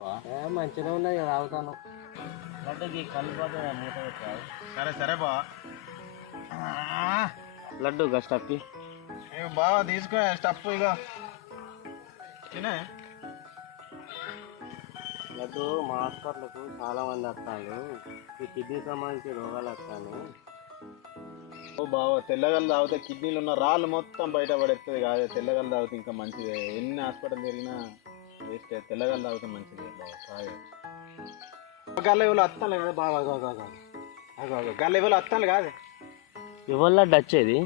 మంచిగా ఉన్నది కదా తాగుతాను. లడ్డుకి కలిపోతే మూత పెట్టాలి. సరే సరే బా లడ్డు గస్టప్పి బాగా తీసుకో స్టఫ్ ఇక తినే. లడ్డు మా హాస్పిటల్కు చాలా మంది వస్తాను. ఈ కిడ్నీ సంబంధించిన రోగాలు వస్తాను. ఓ బావ తెల్లగల్లు తాగితే కిడ్నీలు ఉన్న రాళ్ళు మొత్తం బయట పడేస్తుంది కాదు. తెల్లగల్లు తాగితే ఇంకా మంచిది. ఎన్ని హాస్పిటల్ తిరిగినా వేస్ట్. తెల్లగల్లు తాగితే మంచిది బావ. గల్ల ఇవ్వలు వస్తాను కదా బాగా గల్ల ఇవ్వలు వస్తాను కాదు. ఎవరు లడ్డు వచ్చేది?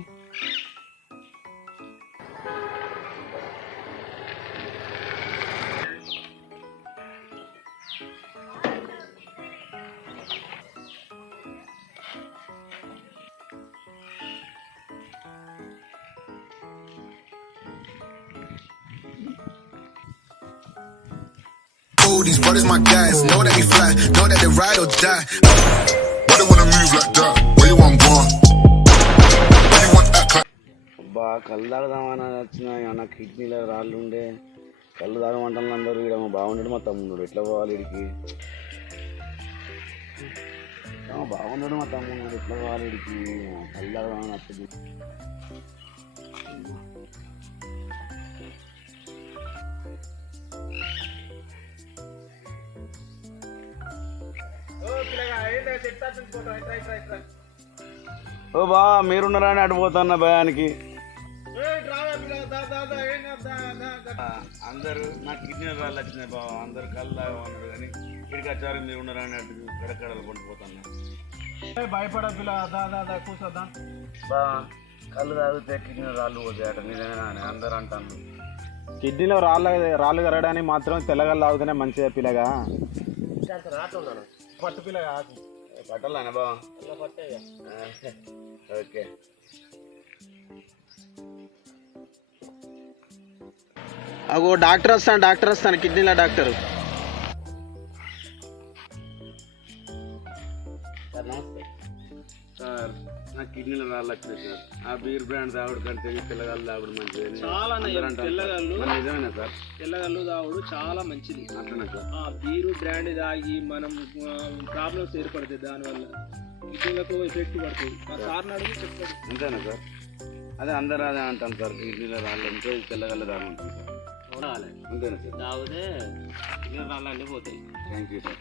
These brothers my guys, know that we fly, know that they ride or die. Why they wanna move like that? Where you want gone? Why you want act like? అబ్బా కళ్ళు తాగదామని వచ్చిన అన్న కిడ్నీలో రాళ్ళు ఉండే కళ్ళు తాగమంటాను అందరూ. ఇక్కడ బాగున్నాడు మా తమ్ముడు. ఎట్లా పోవాలి ఇడికి? బాగున్నాడు మా తమ్ముడు. ఎట్లా పోవాలి ఇడికి? కళ్ళు తాగదామని వచ్చింది. ఓ బా మీరున్నారా అని అడిపోతున్నా భయానికి. అందరూ నాకు కిడ్నీ రాళ్ళు వచ్చినాయి బాబా. అందరు కళ్ళు తాగమన్నారు కానీ ఇక్కడికి వచ్చారు మీరున్నారా అని అటు కడకడలు పండిపోతున్నా. భయపడ పిల్ల దా కూర్చోద్దా. బా కళ్ళు తాగితే కిడ్నీ రాళ్ళు పోతాయట. నిజమేనా అని అందరు అంటాను. కిడ్నీలో రాళ్ళు కరగడానికి మాత్రం తెల్లగల్లు తాగితేనే మంచిగా పిల్లగా. పట్టు పిల్లగా పట్టాలనా బా? ఓకే. అగో డాక్టర్ వస్తాను కిడ్నీల డాక్టర్. సార్ నాకు కిడ్నీలో రాళ్ళు వచ్చినాయి సార్. ఆ బీర్ బ్రాండ్ తాగుడు కంటే పిల్లగాళ్ళు తాగుడు మంచిది చాలా. నిజమేనా సార్? తెల్లగల్లు తాగుడు చాలా మంచిది. అట్లనే సార్. ఆ బీరు బ్రాండ్ తాగి మనం ప్రాబ్లమ్స్ ఏర్పడతాయి. దానివల్ల కిడ్నీలకు ఎఫెక్ట్ పడుతుంది. మా సార్ని అడిగి చెప్తాడు. అంతేనా సార్? అదే అందరూ అదే అంటాను సార్. కిడ్నీలో రాళ్ళు ఉంటే తెల్లగల్ల తాగుంటుంది సార్. చూడాలి అంతేనా సార్? తాగితే కిడ్నీ రాళ్ళు అన్నీ పోతాయి. Thank you sir.